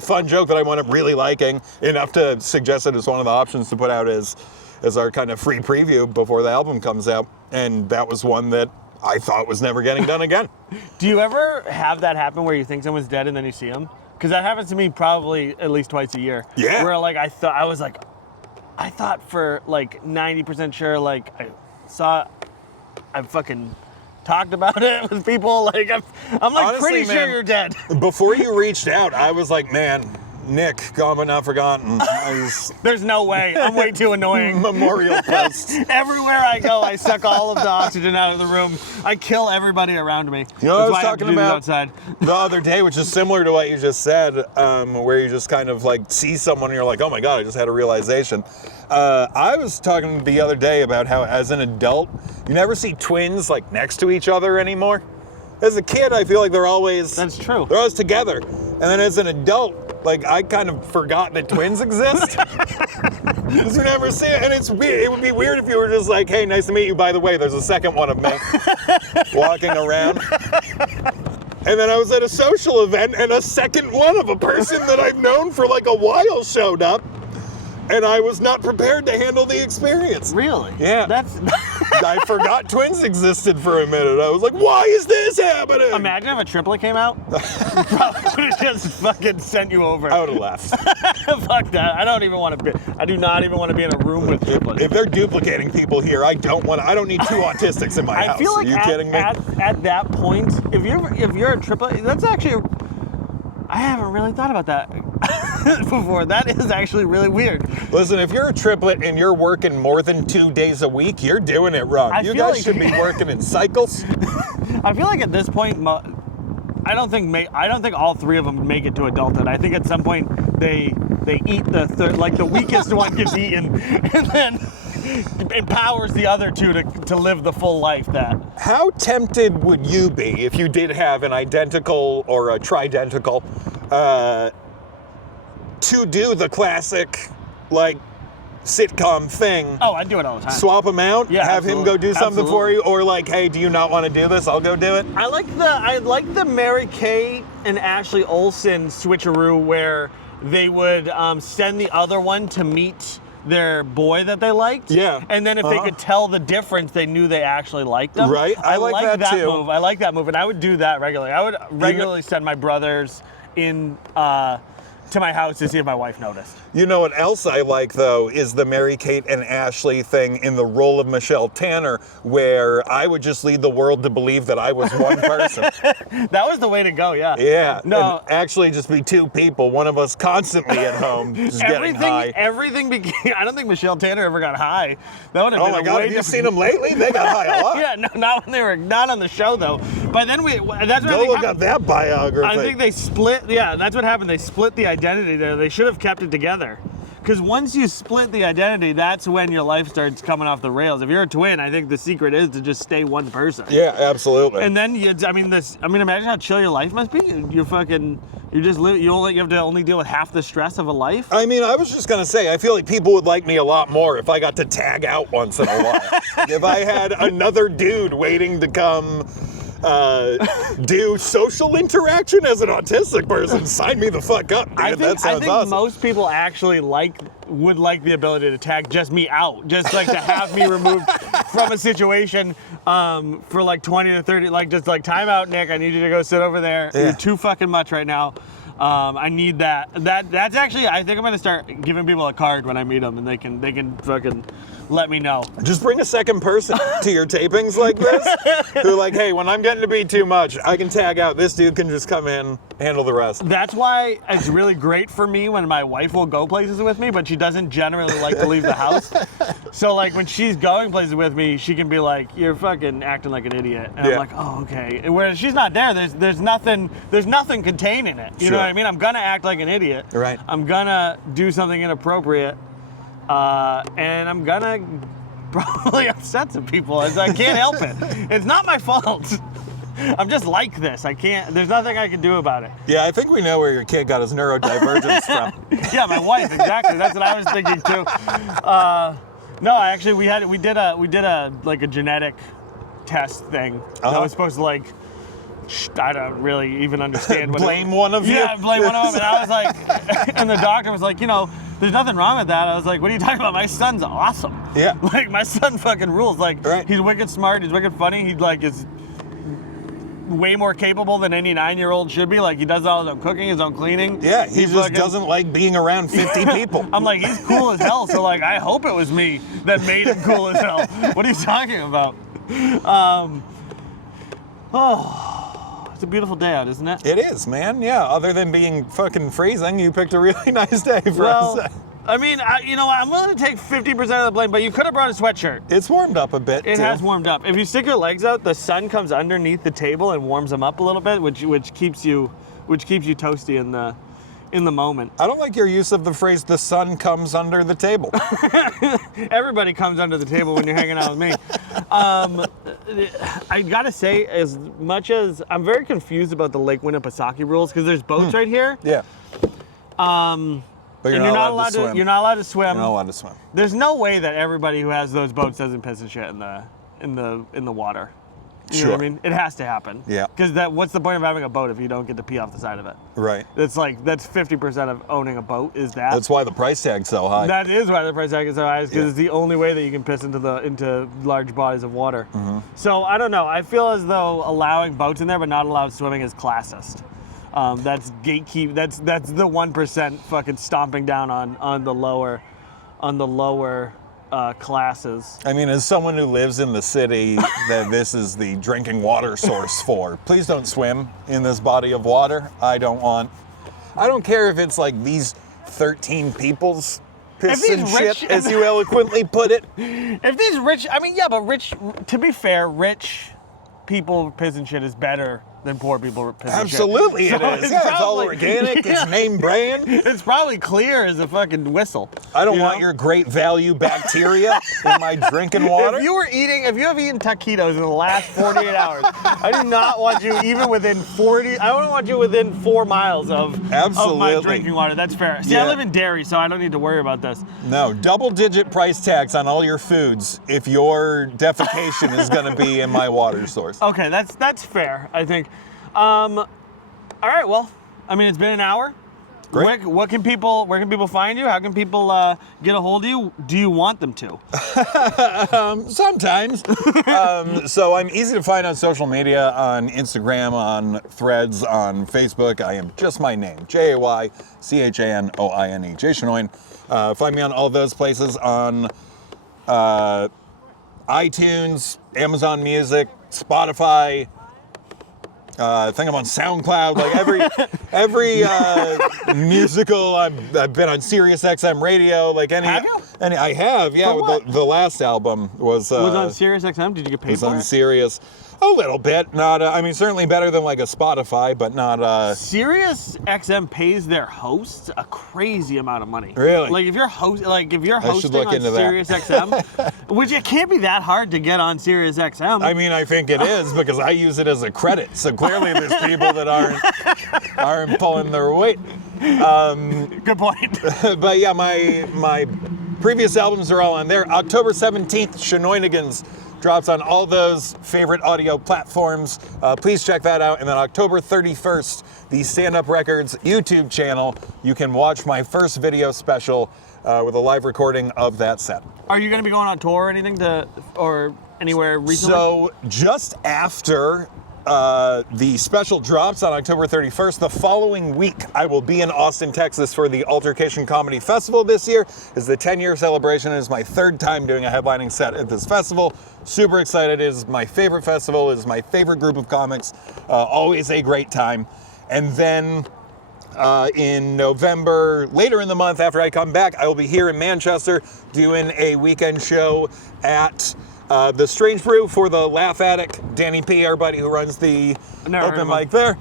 fun joke that I wound up really liking enough to suggest it as one of the options to put out as our kind of free preview before the album comes out. And that was one that I thought was never getting done again. Do you ever have that happen where you think someone's dead and then you see them? Because that happens to me probably at least twice a year. Yeah. Where like I thought for like 90% sure, like I fucking talked about it with people. Like I'm like Honestly, pretty man, sure you're dead. Before you reached out, I was like, man, Nick, gone but not forgotten. There's no way. I'm way too annoying. Memorial post. Everywhere I go, I suck all of the oxygen out of the room. I kill everybody around me. You know what I was That's why talking have to do this about outside. the other day, which is similar to what you just said, where you just kind of like see someone and you're like, oh my God, I just had a realization. I was talking the other day about how as an adult, you never see twins like next to each other anymore. As a kid, I feel like That's true. They're always together. And then as an adult, like I kind of forgot that twins exist. Because you never see it. And it's weird. It would be weird if you were just like, hey, nice to meet you. By the way, there's a second one of me walking around. And then I was at a social event and a second one of a person that I've known for like a while showed up. And I was not prepared to handle the experience. Really? Yeah. That's. I forgot twins existed for a minute. I was like, why is this happening? Imagine if a triplet came out. Probably would have just fucking sent you over. I would have left. Fuck that. I don't even want to be. I do not even want to be in a room with triplets. If they're duplicating people here, I don't need two autistics in my house. I feel like Are you kidding me? At that point, if you're a triplet, that's actually. I haven't really thought about that before. That is actually really weird. Listen, if you're a triplet and you're working more than 2 days a week, you're doing it wrong. You guys should be working in cycles. I feel like at this point, I don't think all three of them make it to adulthood. I think at some point they eat the third, like the weakest one gets eaten, and then empowers the other two to live the full life that. How tempted would you be if you did have an identical or a tridentical to do the classic like sitcom thing? Oh, I do it all the time. Swap him out? Yeah, have him go do something for you? Or like, hey, do you not want to do this? I'll go do it. I like the Mary Kay and Ashley Olsen switcheroo where they would send the other one to meet their boy that they liked. Yeah. And then if they could tell the difference, they knew they actually liked them. Right. I like that too. Move. I like that move, and I would do that regularly. I would regularly send my brothers in to my house to see if my wife noticed. You know what else I like, though, is the Mary-Kate and Ashley thing in the role of Michelle Tanner, where I would just lead the world to believe that I was one person. That was the way to go, yeah. Yeah. No. And actually just be two people, one of us constantly at home, just getting high. Everything became, I don't think Michelle Tanner ever got high. That would have been Oh my God, have you seen them lately? They got high a lot. Yeah, no, not when they were not on the show, though. But then that's what Go look up that biography. I think they split, yeah, that's what happened. They split the identity there. They should have kept it together. Because once you split the identity, that's when your life starts coming off the rails. If you're a twin, I think the secret is to just stay one person. Yeah, absolutely. And then imagine how chill your life must be. You have to only deal with half the stress of a life. I mean, I was just gonna say, I feel like people would like me a lot more if I got to tag out once in a while. If I had another dude waiting to come do social interaction as an autistic person, sign me the fuck up, dude. That sounds awesome. Most people actually would like the ability to tag just me out, just like to have me removed from a situation for like 20 to 30, like just like time out, Nick. I need you to go sit over there. Yeah. You're too fucking much right now. I need that. That's actually, I think I'm gonna start giving people a card when I meet them, and they can fucking let me know. Just bring a second person to your tapings like this, who like, hey, when I'm getting to be too much, I can tag out. This dude can just come in, handle the rest. That's why it's really great for me when my wife will go places with me, but she doesn't generally like to leave the house. So like when she's going places with me, she can be like, "You're fucking acting like an idiot," and I'm like, "Oh, okay." And whereas she's not there, there's nothing contained in it. You know what I mean? I'm gonna act like an idiot. Right. I'm gonna do something inappropriate, and I'm gonna probably upset some people. As I can't help it. It's not my fault. I'm just like this. I can't. There's nothing I can do about it. Yeah, I think we know where your kid got his neurodivergence from. Yeah, my wife. Exactly. That's what I was thinking too. No, actually, we did a like a genetic test thing. I was supposed to like. I don't really even understand what. Blame one of you. Yeah, blame one of them. And I was like, and the doctor was like, there's nothing wrong with that. I was like, what are you talking about? My son's awesome. Yeah. Like my son fucking rules. Like he's wicked smart. He's wicked funny. He like is way more capable than any 9-year-old should be. Like he does all his own cooking, his own cleaning. Yeah, he just fucking doesn't like being around 50 people. I'm like, he's cool as hell. So like, I hope it was me that made him cool as hell. What are you talking about? It's a beautiful day out, isn't it? It is, man. Yeah. Other than being fucking freezing, you picked a really nice day for us. I mean, I'm willing to take 50% of the blame, but you could have brought a sweatshirt. It's warmed up a bit. It has warmed up. If you stick your legs out, the sun comes underneath the table and warms them up a little bit, which keeps you toasty in the moment. I don't like your use of the phrase "the sun comes under the table." Everybody comes under the table when you're hanging out with me. I gotta say, as much as I'm very confused about the Lake Winnipesaukee rules, because there's boats right here. Yeah. But you're not allowed to swim. You're not allowed to swim. You're not allowed to swim. There's no way that everybody who has those boats doesn't piss and shit in the water. You know what I mean? It has to happen. Yeah. Because what's the point of having a boat if you don't get to pee off the side of it? Right. That's 50% of owning a boat is that. That's why the price tag's so high. That is why the price tag is so high, because it's the only way that you can piss into large bodies of water. Mm-hmm. So I don't know. I feel as though allowing boats in there but not allowed swimming is classist. That's gatekeep. That's the 1% fucking stomping down on the lower classes. I mean, as someone who lives in the city that this is the drinking water source for, please don't swim in this body of water. I don't care if it's like these 13 people's piss and shit, as you eloquently put it. If these rich, to be fair, rich people piss and shit is better than poor people piss and shit. Absolutely it is. Yeah, it's all organic, it's name brand. It's probably clear as a fucking whistle. I don't want your great value bacteria in my drinking water. If you have eaten taquitos in the last 48 hours, I do not want you even within 40, I don't want you within 4 miles of my drinking water. That's fair. See, I live in Derry, so I don't need to worry about this. No, double-digit price tags on all your foods if your defecation is going to be in my water source. Okay, that's fair, I think. All right, well, I mean, it's been an hour. Great. Where can people find you? How can people get a hold of you? Do you want them to? Sometimes. So I'm easy to find on social media, on Instagram, on Threads, on Facebook. I am just my name, Jaychanoine, Jay Chanoine. Find me on all those places, on iTunes, Amazon Music, Spotify. I think I'm on SoundCloud. Like every musical. I've been on Sirius XM radio. Like any. Have you? I have. Yeah. For what? The last album was on Sirius XM. Did you get paid for it? Was on Sirius. A little bit. Not. I mean, certainly better than like a Spotify, but not. Sirius XM pays their hosts a crazy amount of money. Really? Like if you're hosting on into Sirius XM, which it can't be that hard to get on Sirius XM. I mean, I think it is because I use it as a credit. So clearly, there's people that aren't pulling their weight. Good point. But yeah, my previous albums are all on there. October 17th, Chanoinigans drops on all those favorite audio platforms. Please check that out. And then October 31st, the Stand Up Records YouTube channel, you can watch my first video special with a live recording of that set. Are you going to be going on tour or anything or anywhere recently? So just after the special drops on October 31st. The following week, I will be in Austin, Texas for the Altercation Comedy Festival this year. It's the 10-year celebration. It is my third time doing a headlining set at this festival. Super excited. It is my favorite festival. It is my favorite group of comics. Always a great time. And then in November, later in the month after I come back, I will be here in Manchester doing a weekend show at the Strange Brew for the Laugh Addict. Danny P, our buddy who runs the open mic there,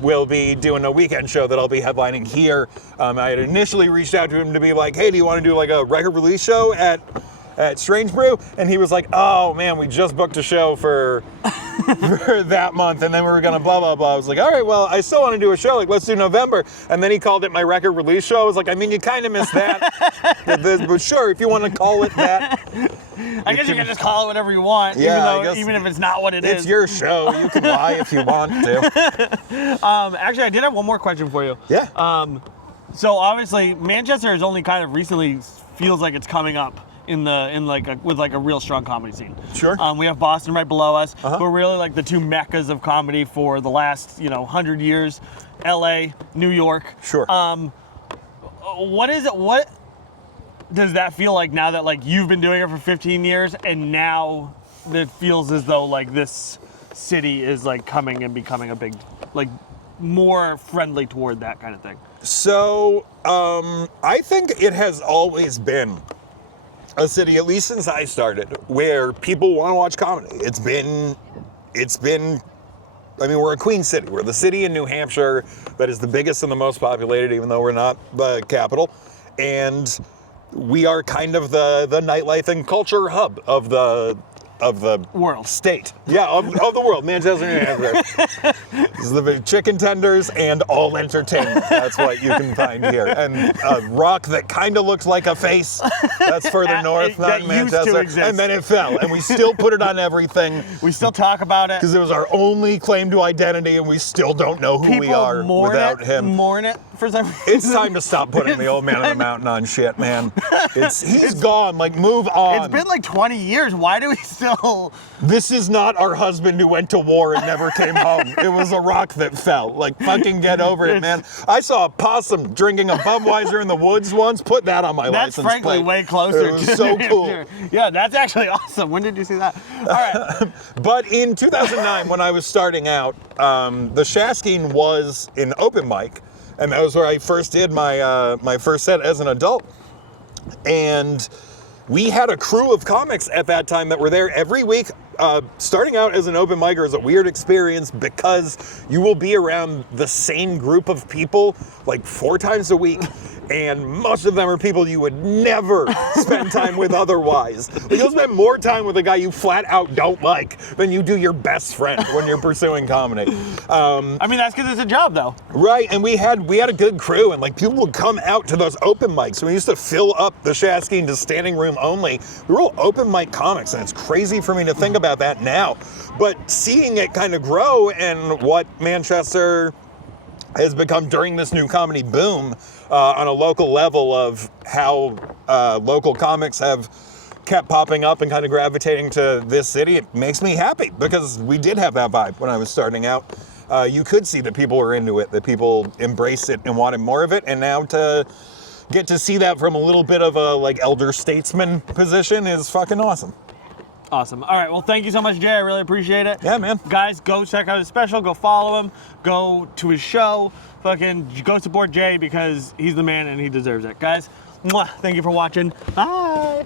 will be doing a weekend show that I'll be headlining here. I had initially reached out to him to be like, hey, do you want to do like a record release show at Strange Brew? And he was like, oh man, we just booked a show for that month, and then we were gonna blah blah blah. I was like, all right, well, I still want to do a show, like let's do November. And then he called it my record release show. I was like, I mean, you kind of missed that. But sure, if you want to call it that. I guess you can just call it whatever you want, Yeah, even if it's not what it is. It's your show. You can lie if you want to. Actually, I did have one more question for you. Yeah. So obviously, Manchester is only kind of recently feels like it's coming up with a real strong comedy scene. Sure. We have Boston right below us. We're really like the two meccas of comedy for the last 100 years. LA, New York. Sure. What does that feel like now that like you've been doing it for 15 years and now it feels as though like this city is like coming and becoming a big, like more friendly toward that kind of thing? So I think it has always been a city, at least since I started, where people want to watch comedy. It's been, I mean, we're a queen city. We're the city in New Hampshire that is the biggest and the most populated, even though we're not the capital. And we are kind of the nightlife and culture hub of the world. State. Yeah, of the world. Manchester, New Hampshire. This is the big chicken tenders and all entertainment. That's what you can find here. And a rock that kind of looks like a face. That's further north, not in Manchester. And then it fell. And we still put it on everything. We still talk about it. Because it was our only claim to identity, and we still don't know who we are without him. Mourn it for some reason. It's time to stop putting the old man on the mountain on shit, man. He's gone. Like, move on. It's been like 20 years. Why do we still... This is not our husband who went to war and never came home. It was a rock that fell. Like, fucking get over it, man. I saw a possum drinking a Budweiser in the woods once. Put that on my license plate. That's frankly way closer. It was so cool. Yeah, that's actually awesome. When did you see that? All right. But in 2009, when I was starting out, the Shaskeen was an open mic, and that was where I first did my first set as an adult. And we had a crew of comics at that time that were there every week. Starting out as an open micer is a weird experience because you will be around the same group of people like 4 times a week, and most of them are people you would never spend time with otherwise. Like, you'll spend more time with a guy you flat out don't like than you do your best friend when you're pursuing comedy. I mean, that's because it's a job, though. Right, and we had a good crew, and like people would come out to those open mics. We used to fill up the Shaskeen to standing room only. We were all open mic comics, and it's crazy for me to think about that now. But seeing it kind of grow and what Manchester has become during this new comedy boom on a local level of how local comics have kept popping up and kind of gravitating to this city, it makes me happy because we did have that vibe when I was starting out. You could see that people were into it, that people embraced it and wanted more of it, and now to get to see that from a little bit of a like elder statesman position is fucking awesome. Awesome. All right. Well, thank you so much, Jay. I really appreciate it. Yeah, man. Guys, go check out his special. Go follow him. Go to his show. Fucking go support Jay because he's the man and he deserves it. Guys, mwah, thank you for watching. Bye.